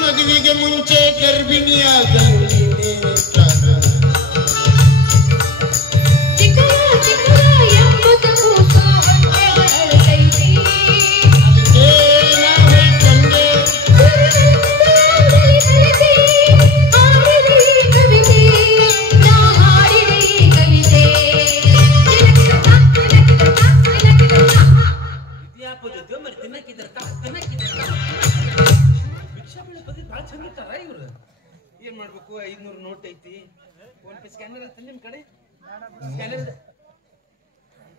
ಮದುವೆಗೆ ಮುಂಚೆ ಗರ್ಭಿಣಿಯಾದ ಏನ್ ಮಾಡ್ಬೇಕು 500 ನೋಟ್ ಐತಿ ಫೋನ್ ಪೇ ಸ್ಕ್ಯಾನರ್ ಐತಿ ನಿಮ್ ಕಡೆ ಸ್ಕ್ಯಾನರ್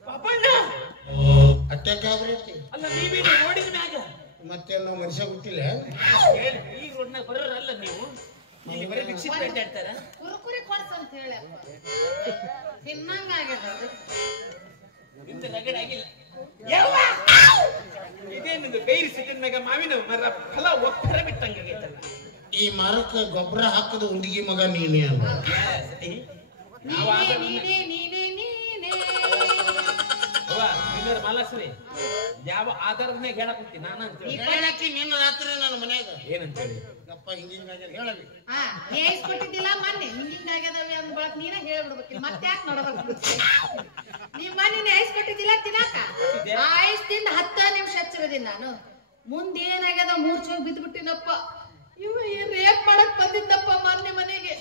ಪಾಪಣ್ಣ ಅಟ್ಟಕ್ಕಾಗ್ರೈತಿ ಅಲ್ಲ ನೀವೇನು ನೋಡಿದ ಮ್ಯಾಗ ಮತ್ತೆ ನಾವು ಮನುಷ್ಯ ಗೊತ್ತಿಲ್ಲ ಈ ರೋಡ್ನಾಗ ಬರೋರಲ್ಲ ನೀವು ಇಲ್ಲಿ ಬರೀ ಭಿಕ್ಷೆ ಅಡ್ಡಾಡ್ತಾರ ಕುರುಕುರಿ ಕೊಡ್ಸ ಅಂತ ಹೇಳಿ ತಿನ್ನಂಗ ಆಗ್ಯದ ಇಂತ ರಗಡ ಆಗಿಲ್ಲ ಇದೇನಿದು ಬೇರೆ ಸಿಟಿನ ಮ್ಯಾಗ ಮಾವಿನ ಮರ ಫಲ ಒಪ್ಪರ ಬಿಟ್ಟಂಗಾಗೈತಲ್ಲ ಈ ಮರಕ್ಕೆ ಗೊಬ್ಬರ ಹಾಕದ ಹುಡುಗಿ ಮಗ ನೀನೇ ಅಲ್ಲ ಮಾಲಾಶ್ರೀ ಯಾವ ಆಧಾರದ ಮ್ಯಾಗ ಹೇಳಕತ್ತಿ ನಾನು ಅಂತ ನಿನ್ನ ರಾತ್ರಿ ನನ್ನ ಮನ್ಯಾಗ ಏನಂತೇಳಿ ಯಪ್ಪ ಹಿಂಗಿಂಗಾಗ್ಯದ ಹೇಳವಿ ಕೊಟ್ಟಿದ್ದಿಲ್ಲ ಮೊನ್ನೆ ಹಿಂಗಿಂಗಾಗ್ಯದವಿ ಅಂದ್ ಬಳಕ ನೀನೇ ಹೇಳ್ಬಿಡ್ಬೇಕಿಲ್ಲ ಮತ್ತೆ ಯಾಕೆ ನೋಡಬೇಕು ನೀ ಮೊನ್ನೆ ಐಸ್ ಕೊಟ್ಟಿದ್ದಿಲ್ಲ ತಿನ್ನಾಕ ಐಸ್ ತಿಂದ 10 ನಿಮಿಷ ಹಚ್ಚಿರೋದಿನ ನಾನು ಮುಂದೆ ಏನಾಗ್ಯದ ಮೂರ್ಛೆ ಬಿದ್ದ್ಬಿಟ್ಟಿನಪ್ಪ ಇವ ರೇಪ್ ಮಾಡಕ್ ಬಂದಿದ್ದಪ್ಪ ಮೊನ್ನೆ ಮನೆಗೆ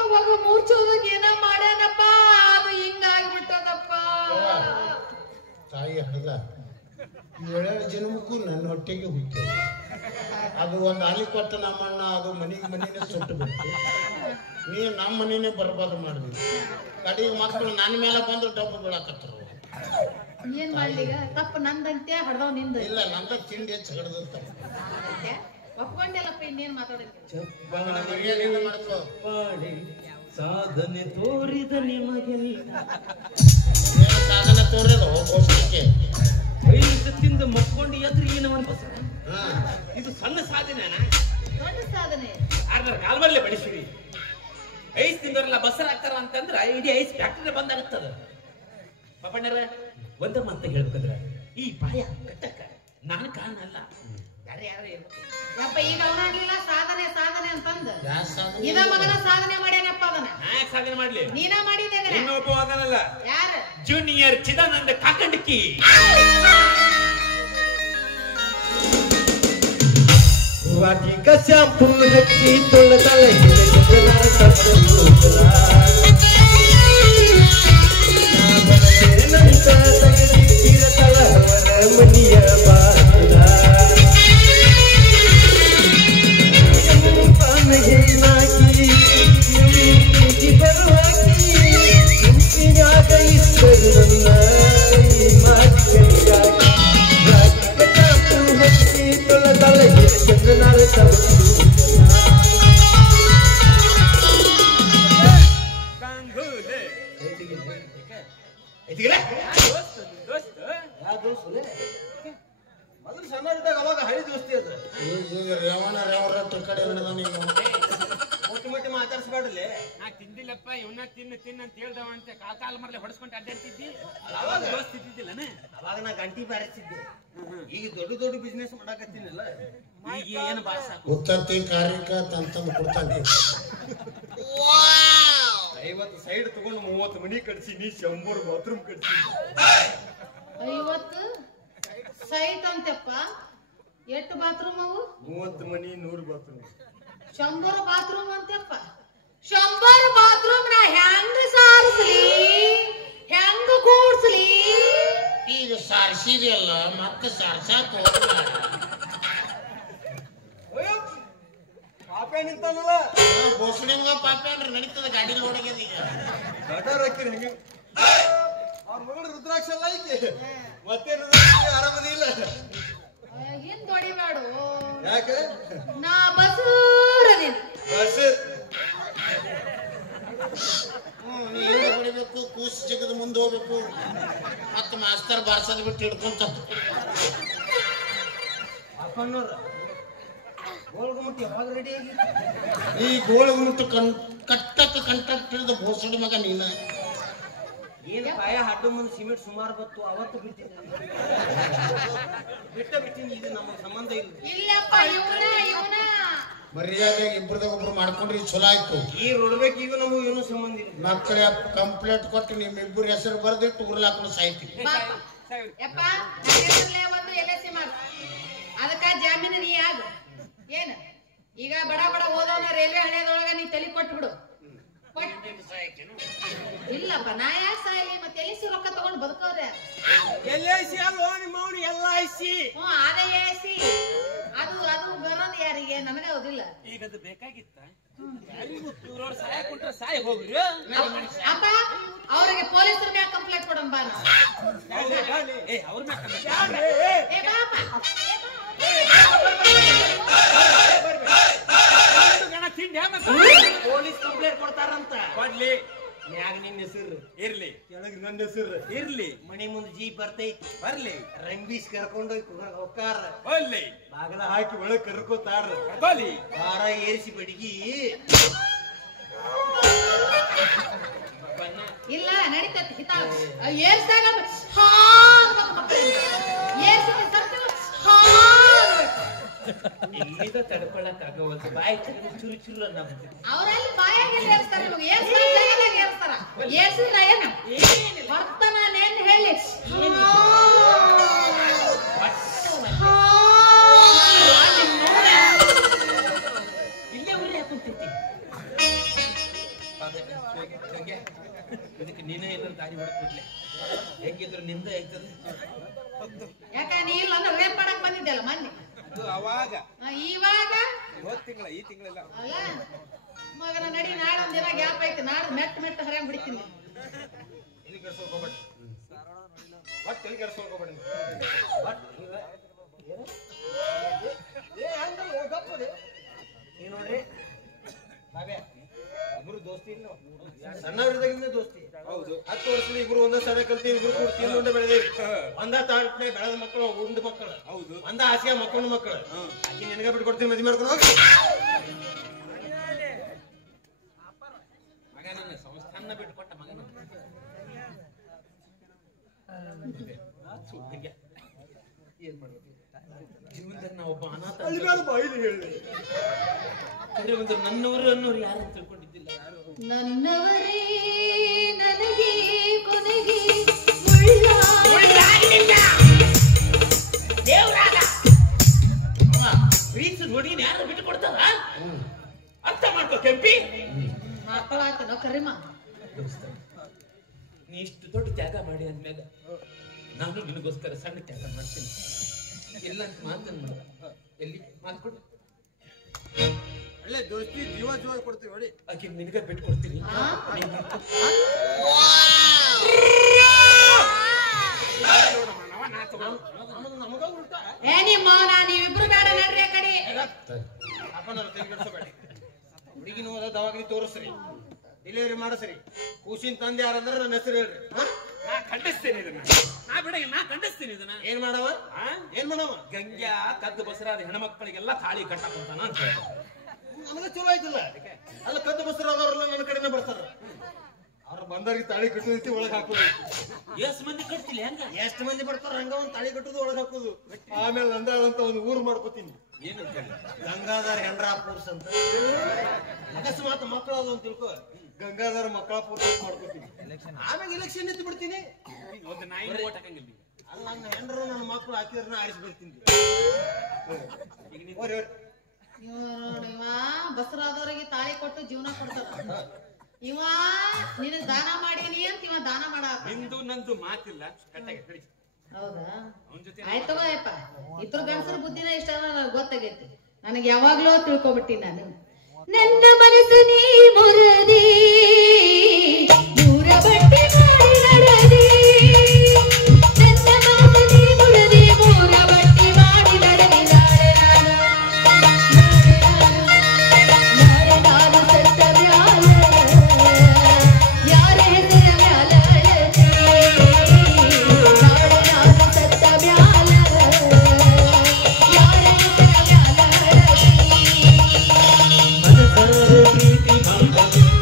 ಅವಾಗ ಮೂರ್ಛೋದಾಗ ಏನ ಮಾಡ್ಯಾನಪ್ಪ ಅದು ಹಿಂಗಾಗ್ಬಿಟ್ಟದಪ್ಪ ತಾಯಿ ಹಡಗ 7 ಜನ್ಮಕ್ಕೂ ನನ್ನ ಹೊಟ್ಟೆಗೆ ಹುಟ್ಟಿ ಅದು ಒಂದು ಆಲಿ ಕೊಟ್ಟ ನಮ್ಮಣ್ಣ ಅದು ಮನೆಗೆ ಸುಟ್ಟು ಬಿಟ್ಟು ನೀವು ನಮ್ಮ ಮನೆಯೇ ಬರ್ಬಾರ್ದು ಮಾಡಿದ್ವಿ ಕಡೆಗೆ ಮಕ್ಕಳು ನನ್ನ ಮೇಲೆ ಬಂದು ಡಬ್ಬು ಬೀಳಕತ್ತರು ಏನ್ ಮಾಡ್ಲಿಗ ತಪ್ಪು ನಂದಂತೆ ಹಡ್ದವ್ ನಿಂದ ಇಲ್ಲ ನಂದ ತಿಂಡಿ ಹೆಚ್ಚು ಹಡ್ದಂತ ಒಪ್ಕೊಂಡೆಲ್ಲಪ್ಪ ಇನ್ನೇನ್ ಮಾತಾಡಕ್ಕೆ ಸಾಧನೆ ತೋರಿದ ನಿಮಗೆ ಸಾಧನೆ ತೋರಿದ ಹೋಗೋಷ್ಟಕ್ಕೆ ತಿಂದ ಮಕ್ಕೊಂಡು ಎದ್ರಿ ಏನವನ್ ಬಸ ಇದು ಸಣ್ಣ ಸಾಧನೆನಾ ದೊಡ್ಡ ಸಾಧನೆ ಕಾಲ್ ಬರ್ಲೆ ಬಡಿಸಿರಿ ಐಸ್ ತಿಂದವರೆಲ್ಲ ಬಸರ್ ಆಗ್ತಾರ ಅಂತಂದ್ರ ಇಡೀ ಐಸ್ ಫ್ಯಾಕ್ಟರಿ ಬಂದಾಗತ್ತದ ಪಾಪಣ್ಣರ ಒಂದ ಮಾತ ಹೇಳ್ಬೇಕಂದ್ರ ಈ ಬಾಯ ಕಟ್ಟಕ್ಕ ನಾನು ಕಾರಣ ಅಲ್ಲ ಬೇರೆ ಯಾರು ಯಪ್ಪ ಈಗ ಅವನಾಗ್ಲಿಲ್ಲ ಸಾಧನೆ ಸಾಧನೆ ಅಂತಂದ ಯಾರು ಸಾಧನೆ ಇದ ಮಗನ ಸಾಧನೆ ಮಾಡ್ಯಾನಪ್ಪ ಅದನ್ನ ನಾ ಯಾಕೆ ಸಾಧನೆ ಮಾಡ್ಲಿ ನೀನ ಮಾಡಿದೆ ಇನ್ನೊಬ್ಬ ಅದನಲ್ಲ ಯಾರು ಜೂನಿಯರ್ ಚಿದಾನಂದ ಕಾಕಂಡಕಿ ವಾಟಿಕ ಶಾಂಪೂ ಹಚ್ಚಿ ತೊಳೆದಳೆ ನಂತ ತೆಗೆದಿಟ್ಟಿರತಳ ಮನಿಯ ಬಾಗಿಲ ಪಾನಿಗೆ ನಾಕಿ ಬರುವಾಕಿ ಇಂಚಿನಾಗ ಇದ್ದರು ನನ್ನ ಈ ಮಾತಿಗಾಗಿ ವಾಟಿಕ ಶಾಂಪೂ ಹಚ್ಚಿ ತೊಳೆದಳೆ ಚಂದ್ರನಾಳ ಮೊದಲು ಸಣ್ಣದಾಗ ಅವಾಗ ಹಳಿ ದೋಸ್ತಿ ಅದ ಈಗ ರೇವಣ ರೇವರ ಕಡೆ ಹಿಡಿದ ನೀವು ಮೊಟ್ಟಿ ಮೊಟ್ಟಿ ಮಾತಾಡ್ಸ್ಬೇಡಲಿ ನಾ ತಿಂದಿಲ್ಲಪ್ಪ ಇವನ್ನ ತಿನ್ನ ಅಂತ ಹೇಳ್ದವ ಅಂತ ಕಾಲ್ ಮರ್ಲೆ ಹೊಡ್ಸ್ಕೊಂಡು ಅಡ್ಡಾಡ್ತಿದ್ದಿ ಅವಾಗ ದೋಸ್ತಿ ಇದ್ದಿದ್ದಿಲ್ಲನೆ ಅವಾಗ ನಾ ಗಂಟಿ ಬಾರಿಸಿದ್ದೆ ಈಗ ದೊಡ್ಡ ಬಿಸ್ನೆಸ್ ಮಾಡಾಕತ್ತೀನಲ್ಲ ಈಗ ಏನು ಬಾಸ ಉತ್ತರ್ತಿ ಕಾರ್ಯಕ ತಂತಂದು ಕೊಡ್ತಾನೆ 50 ಸೈಡ್ ತಗೊಂಡು 30 ಮನಿ ಕಟ್ಸಿನಿ 100 ಬಾತ್ರೂಮ್ ಕಟ್ಸಿನಿ 50 ಸೈಟ್ ಅಂತಪ್ಪ ಎಷ್ಟು ಬಾತ್ರೂಮ್ ಅವು 30 ಮನಿ 100 ಬಾತ್ರೂಮ್ 100 ಬಾತ್ರೂಮ್ ಅಂತಪ್ಪ 100 ಬಾತ್ರೂಮ್ ನಾ ಹೆಂಗ ಸಾರಿಸ್ಲಿ ಹೆಂಗ ಕೂಡ್ಸ್ಲಿ ಈಗ ಸಾರಿಸಿದೆಯಲ್ಲ ಮತ್ತೆ ಸಾರ್ಸಾಕ ಪಾಪೆ ನಿಂತಲ್ಲ ಬೋಸಡಿ ಮಗ ಪಾಪೆ ಅಂದ್ರೆ ನಡೀತದ ಗಾಡಿ ನೋಡಗ್ಯದ ಈಗ ದೊಡ್ಡವ್ರ ಹಾಕಿರಿ ಹಂಗೆ ಅವ್ರ ಮಗಳು ರುದ್ರಾಕ್ಷ ಎಲ್ಲ ಐತಿ ಮತ್ತೆ ಆರಾಮದಿಲ್ಲ ಹಿಂದ್ ಹೊಡಿಬೇಡು ಯಾಕೆ ನಾ ಬಸೂರದಿನ ಬಸ್ ನೀರು ಹೊಡಿಬೇಕು ಕೂಸು ಜಗದ ಮುಂದೆ ಹೋಗ್ಬೇಕು ಮತ್ತೆ ಮಾಸ್ತರ್ ಬಾರ್ಸದ್ ಬಿಟ್ಟು ಹಿಡ್ಕೊಂತ ಅಪ್ಪನವ್ರ ಗೋಳ್ಗುಮಟ್ಟಿ ಯಾವಾಗ ರೆಡಿ ಆಗಿ ಈ ಗೋಳಗುಮಟ್ಟು ಕಟ್ಟಕ್ಕೆ ಕಂಟ್ರಾಕ್ಟ್ ಹಿಡಿದ ಬೋಸಡಿ ಮಗ ನೀನ ಏನ್ ಪಾಯ ಹಡ್ಡು ಮುಂದೆ ಸಿಮೆಂಟ್ ಸುಮಾರು ಬತ್ತು ಅವತ್ತು ಬಿಟ್ಟಿದ್ದೀನಿ ಇದು ನಮ್ಮ ಸಂಬಂಧ ಇಲ್ಲ. ಇಲ್ಲಪ್ಪ ಇವನ ಮರ್ಯಾದೆ ಇಬ್ಬರದಾಗ ಒಬ್ರು ಮಾಡ್ಕೊಂಡ್ರಿ ಚಲೋ ಆಯ್ತು. ಈ ರೋಡ್ಬೇಕು ಈಗ ನಮಗೂ ಏನೂ ಸಂಬಂಧ ಇಲ್ಲ. ಮಕ್ಕಳ ಕಂಪ್ಲೇಂಟ್ ಕೊಟ್ಟು ನಿಮ್ಮಿಬ್ಬರು ಹೆಸರು ಬರ್ದಿಟ್ಟು ಊರ್ಲ ಹಾಕೊಂಡು ಸಾಯ್ತೀವಿ. ಯಪ್ಪ ಒಂದು LIC ಮಾಡು, ಅದಕ್ಕ ಜಾಮೀನು ನೀ ಆಗ ಏನ ಈಗ ಬಡ ಬಡ ಓದೋನ ರೈಲ್ವೆ ಹಳೆಯದೊಳಗ ನೀ ತಲೆ ಕೊಟ್ಬಿಡು. ಇಲ್ಲಪ್ಪ ನಾ ಯಾಕೆ ಸಾಯಲಿ? ಮತ್ತೆ LIC ರೊಕ್ಕ ತಗೊಂಡು ಬದುಕೋರೆ. LIC ಅಲ್ವೋ ನಿಮ್ಮ ಅವನು LIC. ಅದೇ LIC ಅದು ಬರೋದು ಯಾರಿಗೆ? ನನಗೆ ಹೌದಿಲ್ಲ. ಈಗ ಅದು ಬೇಕಾಗಿತ್ತ? ಸಾಯ ಕೊಟ್ರೆ ಸಾಯ ಹೋಗ್ರಿ. ಅಪ್ಪ ಅವ್ರಿಗೆ ಪೊಲೀಸರ ಮ್ಯಾಗ ಕಂಪ್ಲೇಂಟ್ ಕೊಡೋಣ ಬಾ. ಅವ್ರ ಪೊಲೀಸ್ ಕಂಪ್ಲೇಂಟ್ ಕೊಡ್ತಾರಂತ. ಕೊಡ್ಲಿ. ಮ್ಯಾಗ ನಿನ್ನ ಹೆಸರು ಇರ್ಲಿ, ಕೆಳಗೆ ನನ್ನ ಹೆಸರು ಇರ್ಲಿ. ಮನಿ ಮುಂದೆ ಜೀಪ್ ಬರ್ತೈತಿ, ಬರ್ಲಿ. ರಂಗೀಸ್ ಕರ್ಕೊಂಡೋಗಿ ಹೋಗ್ತಾರ. ಬರ್ಲಿ. ಬಾಗಲ ಹಾಕಿ ಒಳಗ್ ಕರ್ಕೋತಾರ. ಬರ್ಲಿ. ಭಾರ ಏರಿಸಿ ಬಡಿಗಿ ಇಲ್ಲ ನಡೀತೈತಿ ಹಿತ ಏರ್ಸಾಗ ಇಲ್ಲಿದ ತಡ್ಕೊಳಕ್ ಆಗವಲ್ದು. ಬಾಯಿ ಚುರು ಚುರು ಅನ್ನ ಅವರಲ್ಲಿ ಬಾಯಾಗ ಏರ್ಸ್ತಾರೆ. ನಿಮಗೆ ಏರ್ಸ್ತಾರ ಏರ್ಸಿದ್ರ ಏನ ಬರ್ತಾನ ನೇನ್ ಹೇಳಿ ಇಲ್ಲೇ ಉರಿ ಹಾಕೊಂತೈತಿ. ಇದಕ್ಕೆ ನೀನೇ ಏನಾದ್ರು ದಾರಿ ಹೊಡ್ಕೊಡ್ಲಿ. ಹೆಂಗಿದ್ರು ನಿಂದ ಆಯ್ತದ. ಯಾಕ ನೀ ಇಲ್ಲ ಅಂದ್ರೆ ರೇಪ್ ಮಾಡಕ್ ಬಂದಿದ್ದಲ್ಲ ಮೊನ್ನೆ. ಅವಾಗ ಇವಾಗ ತಿಂಗಳ ಈ ತಿಂಗಳೆಲ್ಲ ಅಲ್ಲ ಮಗನ ನಡಿ ನಾಳೆ ಒಂದ್ ದಿನ ಗ್ಯಾಪ್ ಐತಿ. ನಾಳೆ ಮೆಟ್ಟ ಹರಿಯಂಗ್ ಬಿಡ್ತೀನಿ. ಇಲ್ಲಿ ಕೆಡ್ಸೋಕೋಬೇಡಿ, ಒಟ್ಟು ಇಲ್ಲಿ ಕೆಡ್ಸೋಕೋಬೇಡಿ. ನೀ ನೋಡ್ರಿ ಬಾಬೆ ಇಬ್ರು ದೋಸ್ತಿ ಇಲ್ಲ. ಸಣ್ಣವರಿದ್ದಾಗಿಂದ ದೋಸ್ತಿ. ಹೌದು. 10 ವರ್ಷದ ಇಬ್ರು ಒಂದೇ ಸಲ ಕಲ್ತೀವಿ. ಇಬ್ರು ಕೂಡ ತಿಂದುಂಡೆ ಬೆಳೆದೇವಿ. ಒಂದ ತಾಟ್ನೆ ಬೆಳೆದ ಮಕ್ಕಳು, ಉಂಡು ಮಕ್ಕಳು, ಒಂದ ಹಾಸಿಗೆ ಮಕ್ಕಳು ಮಕ್ಕಳು. ಆಕಿ ನಿನಗ ಬಿಟ್ಕೊಡ್ತೀನಿ, ಮದ್ವೆ ಮಾಡ್ಕೊಂಡು ಹೋಗಿ. ಮಗ ನನ್ನ ಸಂಸ್ಥಾನ ಬಿಟ್ಕೊಟ್ಟ ಮಗನ. ಏನ್ ಮಾಡ್ಬೇಕು ಜೀವನದಾಗ ನಾವು ಒಬ್ಬ ಅನಾಥ ಒಂದು ನನ್ನವರು ಅನ್ನೋರು ಯಾರು ತಿಳ್ಕೊಂಡಿದ್ದಿಲ್ಲ. ನನ್ನವರೇ ನನಗೆ ಕೊನೆಗೆ ದೇವರಾಗ ಪ್ರೀತಿ ನೋಡಿ ಯಾರು ಬಿಟ್ಟು ಕೊಡ್ತಾರ? ಅರ್ಥ ಮಾಡ್ಕೋ ಕೆಂಪಿ. ಮಕ್ಕಳಾತ ನಾವು ಕರಿಮ. ನೀ ಇಷ್ಟು ದೊಡ್ಡ ತ್ಯಾಗ ಮಾಡಿ ಅಂದ್ಮೇಲೆ ನಾನು ನಿನಗೋಸ್ಕರ ಸಣ್ಣ ತ್ಯಾಗ ಮಾಡ್ತೀನಿ. ಇಲ್ಲ ಅಂತ ಮಾತನ್ನ ಮಾಡ. ಎಲ್ಲಿ ಮಾತ್ಕೊಡು. ಒಳ್ಳೆ ದೋಸ್ತಿ ಜೀವ ಕೊಡ್ತೀವಿ ನೋಡಿ. ಆಕೆ ನಿನಗ ಬಿಟ್ಟು ಕೊಡ್ತೀನಿ. ಏ ನಿಮ್ಮ ನೀವಿಬ್ರು ಬೇಡ ನಡ್ರಿ ಆ ಕಡೆ. ಅಪ್ಪ ನಾನು ತೆಗೆದುಕೊಡ್ಸಬೇಡಿ. ಹುಡುಗಿನ ಹೋದ ದವಾಖಾನೆ ತೋರಿಸ್ರಿ, ಡೆಲಿವರಿ ಮಾಡಿಸ್ರಿ. ಕೂಸಿನ ತಂದೆ ಯಾರಂದ್ರೆ ನನ್ನ ಹೆಸರು ಹೇಳ್ರಿ. ನಾ ಖಂಡಿಸ್ತೇನೆ ಇದನ್ನ. ನಾ ಖಂಡಿಸ್ತೀನಿ ಇದನ್ನ. ಏನ್ ಮಾಡವ? ಏನ್ ಮಾಡವ? ಗಂಗ್ಯಾ ಕದ್ದು ಬಸರಾದ ಹೆಣ್ಮಕ್ಳಿಗೆಲ್ಲ ತಾಳಿ ಕಟ್ಟಾಕಂತಾನ ಅಂತ ನಮಗ ಚಲೋ ಆಯ್ತಲ್ಲ. ಅಲ್ಲ ಕದ್ದು ಬಸರಾದವ್ರೆಲ್ಲ ನನ್ನ ಕಡೆನೆ ಬರ್ತಾರ. ಅವ್ರು ಬಂದವ್ರಿಗೆ ತಾಳಿ ಕಟ್ಟೋದೈತಿ, ಒಳಗ್ ಹಾಕೋದು. ಎಷ್ಟ್ ಮಂದಿ ಕಟ್ತಿಲ್ಲ ಹೆಂಗ? ಎಷ್ಟು ಮಂದಿ ಬರ್ತಾರ ಹಂಗ ಒಂದ್ ತಾಳಿ ಕಟ್ಟೋದು, ಒಳಗ್ ಹಾಕೋದು. ಆಮೇಲೆ ನಂದಾದಂತ ಒಂದು ಊರು ಮಾಡ್ಕೋತೀನಿ. ಏನಂತ ಗಂಗಾಧರ್ ಹೆಂಡ್ರಾಪುರ್ಸ್ ಅಂತ. ಅಕಸ್ಮಾತ್ ಮಕ್ಕಳು ಅದು ಅಂತ ತಿಳ್ಕೊ, ಗಂಗಾಧರ್ ಮಕ್ಕಳಾಪುರ್ಸ್ ಅಂತ ಮಾಡ್ಕೋತೀನಿ. ಆಮೇಲೆ ಎಲೆಕ್ಷನ್ ನಿಂತು ಬಿಡ್ತೀನಿ. ಒಂದು ನಾಯಿ ಓಟ್ ಹಾಕಂಗಿಲ್ಲ. ಅಲ್ಲ ನನ್ನ ಹೆಂಡ್ರು ನನ್ನ ಮಕ್ಕಳು ಹಾಕಿದ್ರೆ ಆರಿಸಿ ಬರ್ತೀನಿ. ಇವ ಬಸರಾದವ್ರಿಗೆ ತಾಳಿ ಕೊಟ್ಟು ಜೀವನ ಕೊಡ್ತಾರ. ಇವ ನಿನಗ್ ದಾನ ಮಾಡೀನಿ ಅಂತ ಇವ ದಾನ ಮಾಡ. ನಿಂದು ನಂದು ಮಾತಿಲ್ಲ. ಕಟ್ಟಾಗಿ ಹೌದಾ? ಅವನ ಜೊತೆ ಆಯ್ತವ ಯಪ್ಪ. ಇದ್ರ ಗಂಡಸರ ಬುದ್ಧಿನ ಇಷ್ಟ ಗೊತ್ತಾಗೈತಿ. ನನಗೆ ಯಾವಾಗ್ಲೂ ತಿಳ್ಕೊಬಿಟ್ಟಿ ನಾನು. ನನ್ನ ಮನಸ್ಸು ನೀ ಮುರದಿ ಮೂರ ಬಟ್ಟೆ ಮಾಡಿ ನಡೆದಿ. ನನ್ನ ಮನಸ್ಸು ನೀ ಮುರದಿ ಮೂರ ಬಟ್ಟೆ ಮಾಡಿ ನಡೆದಿ. ನಾಳೆ ನಾನು ಸತ್ತ ಮ್ಯಾಲ ಯಾರ ಹೆಸರ ಮ್ಯಾಲ ಅಳತಿ. ನಾಳೆ ನಾನು ಸತ್ತ ಮ್ಯಾಲ ಯಾರ ಹೆಸರ ಮ್ಯಾಲ ಅಳತಿ. ಮನಸಾರ ಪ್ರೀತಿ ಮಾಡಲಿಲ್ಲ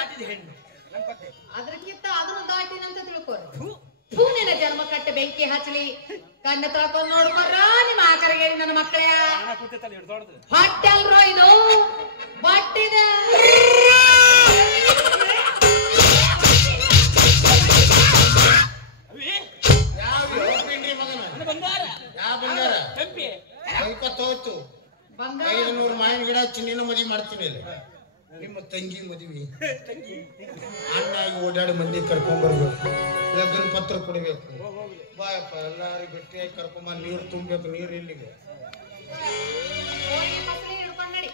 ದಾಟಿದ ಹೆಣ್ಣು ಅದ್ರಕ್ಕಿಂತ ಅದನ್ನು ದಾಟಿನಂತ ತಿಳ್ಕೊರಿ ನಿನ್ನ ಜನ್ಮ ಕಟ್ಟೆ ಬೆಂಕಿ ಹಚ್ಚಲಿ ಕಣ್ಣ ತಳ್ಕೊಂಡ್ ನೋಡ್ಕೊರ ನಿಮ್ಮ ಆಕರಿಗೆ ನನ್ನ ಮಕ್ಕಳ ಹೊಟ್ಟೆ ಅಲ್ರೋ ಇದು ಬಟ್ಟಿದೆ ತೋತು 500 ಮಾವಿನ ಗಿಡ ಚಿನ್ನಿನ ಮದುವೆ ಮಾಡ್ತೀನಿ ನಿಮ್ಮ ತಂಗಿ ಮದುವೆ ಅಣ್ಣಾಗಿ ಓಡಾಡಿ ಮಂದಿ ಕರ್ಕೊಂಡ್ ಬರ್ಬೇಕು ಲಗ್ನ ಪತ್ರ ಕೊಡ್ಬೇಕು ಬಾಯಪ್ಪ ಎಲ್ಲಾರಿಗೂ ಗಟ್ಟಿಯಾಗಿ ಕರ್ಕೊಂಬ ನೀರು ತುಂಬಬೇಕು ನೀರು ಇಲ್ಲಿಗೆ ಹಿಡ್ಕೊಂಡ್ ನಡಿ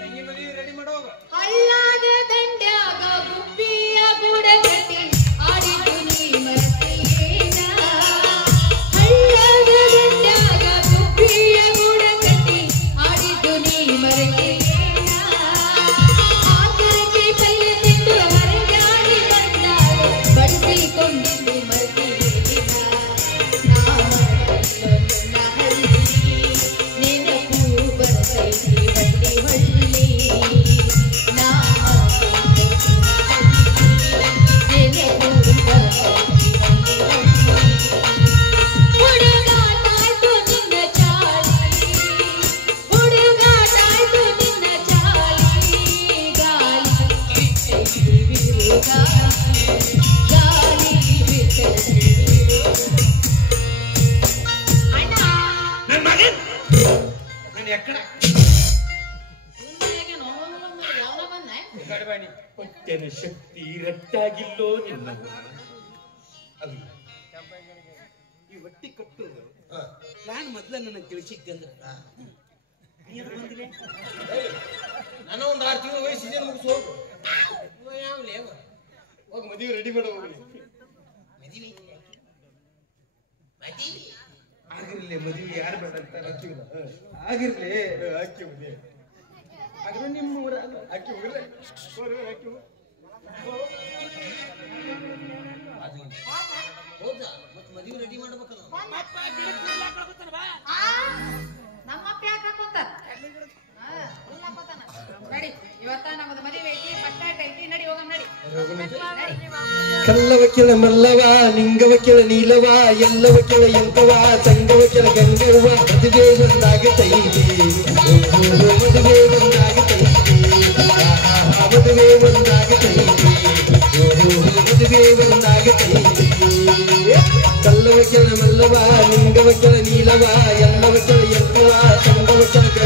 ತಂಗಿ ಮದುವೆ ರೆಡಿ ಮಾಡೋಗ ಹಳ್ಳಾದ ದಂಡ್ಯಾಗ ಗುಬ್ಬಿಯ ಗೂಡ ಕಟ್ಟಿ ಆಡಿದ್ದು ನೀ ಮರೆತಿಯೇನ ಹಳ್ಳಾದ ದಂಡ್ಯಾಗ ಗುಬ್ಬಿಯ ಗೂಡ ಕಟ್ಟಿ ಆಡಿದ್ದು ನೀ ಮರೆತಿಯೇನ ಆತರಕ್ಕೆ ಪೈಲೆ ತಿಂದು ಹರಗಾಡಿ ಬಂದಾಗ ಬಡಿಸಿಕೊಂಡಿದ್ದು ಮರೆತಿಯೇನ ನಾ ಹಳ್ಳಿ ನೆನಪು ಬರ್ತೈತಿ ಹಳ್ಳಿ ಹಳ್ಳಿ ನಾ ನೆನಪು ಬರ್ತೈತಿ ಹುಡುಗಾಟಾಯ್ತು ನಿನ್ನ ಚಾಲಿ ಹುಡುಗಾಟಾಯ್ತು ನಿನ್ನ ಚಾಲಿ ಗಾಲಿ ಬಿಟ್ಟೈತಿ ಬಿರುಗಾಲಿ ಗಾಲಿ ಬಿಟ್ಟೈತಿ ಅಣ್ಣ ನನ್ನ ಮಗನ್ ನನ್ನ ಎಕ್ಕಡ ಯಾವ ಬಂದ ಗಡಬಾಣಿ ಹೊಟ್ಟೆನ ಶಕ್ತಿ ರಟ್ಟಾಗಿಲ್ಲೋ ನಿನ್ನ ಅದು ಈ ಹೊಟ್ಟಿ ಕಟ್ಟೋದು ನಾನು ಮೊದ್ಲ ನನ್ನ ತಿಳಿಸಿದ್ದೆ ಅಂದ್ರೆ ಬಂದಿಲ್ಲ ನಾನು ಒಂದು 6 ತಿಂಗಳು ವಯಸ್ಸು ಸೀಸನ್ ಮುಗಿಸ್ ಹೋಗು ಯಾವ್ಲೇ ಹೋಗಿ ಮದುವೆ ರೆಡಿ ಮಾಡೋ ಹೋಗಿ ಆಗಿರ್ಲಿ ಮದುವೆ ಯಾರು ಬೇಡ ಅಂತ ಹಾಕಿಲ್ಲ ಆಗಿರ್ಲಿ ಹಾಕಿ ಮದುವೆ ಹಾಕಿದ್ರೆ ನಿಮ್ಮ ಊರ ಹಾಕಿ ಹೋಗ್ರೆ ಹಾಕಿ ಹೌದಾ ಮತ್ತೆ ಮದುವೆ ರೆಡಿ ಮಾಡ್ಬೇಕಲ್ಲ ನಮ್ಮಪ್ಪ ಯಾಕೆ ಹಾಕೋತಾರ ನಡಿ ಇವತ್ತ ನಮ್ಮದು ಮದುವೆ ಐತಿ ಪಟ್ಟಾಟ ಐತಿ ನಡಿ ಹೋಗಮ್ ನಡಿ ಕಲ್ಲವ ಕೆಳ ಮಲ್ಲವ ನಿಂಗವ ಕೆಳ ನೀಲವ ಎಲ್ಲವ ಕೆಳ ಎಂಕವ ಸಂಗವ ಕೆಳ ಗಂಗವ್ವ ಮದುವೆ ಒಂದಾಗತೈತಿ ಮದುವೆ ಒಂದಾಗತೈತಿ ಮದುವೆ ಒಂದಾಗತೈತಿ ಮದುವೆ ಒಂದಾಗತೈತಿ ಕಲ್ಲವ ಕೆಳ ಮಲ್ಲವ ನಿಂಗವ ಕೆಳ ನೀಲವ ಎಲ್ಲವ ಕೆಳ ಎಂಕವ ಸಂಗವ ಕೆಳ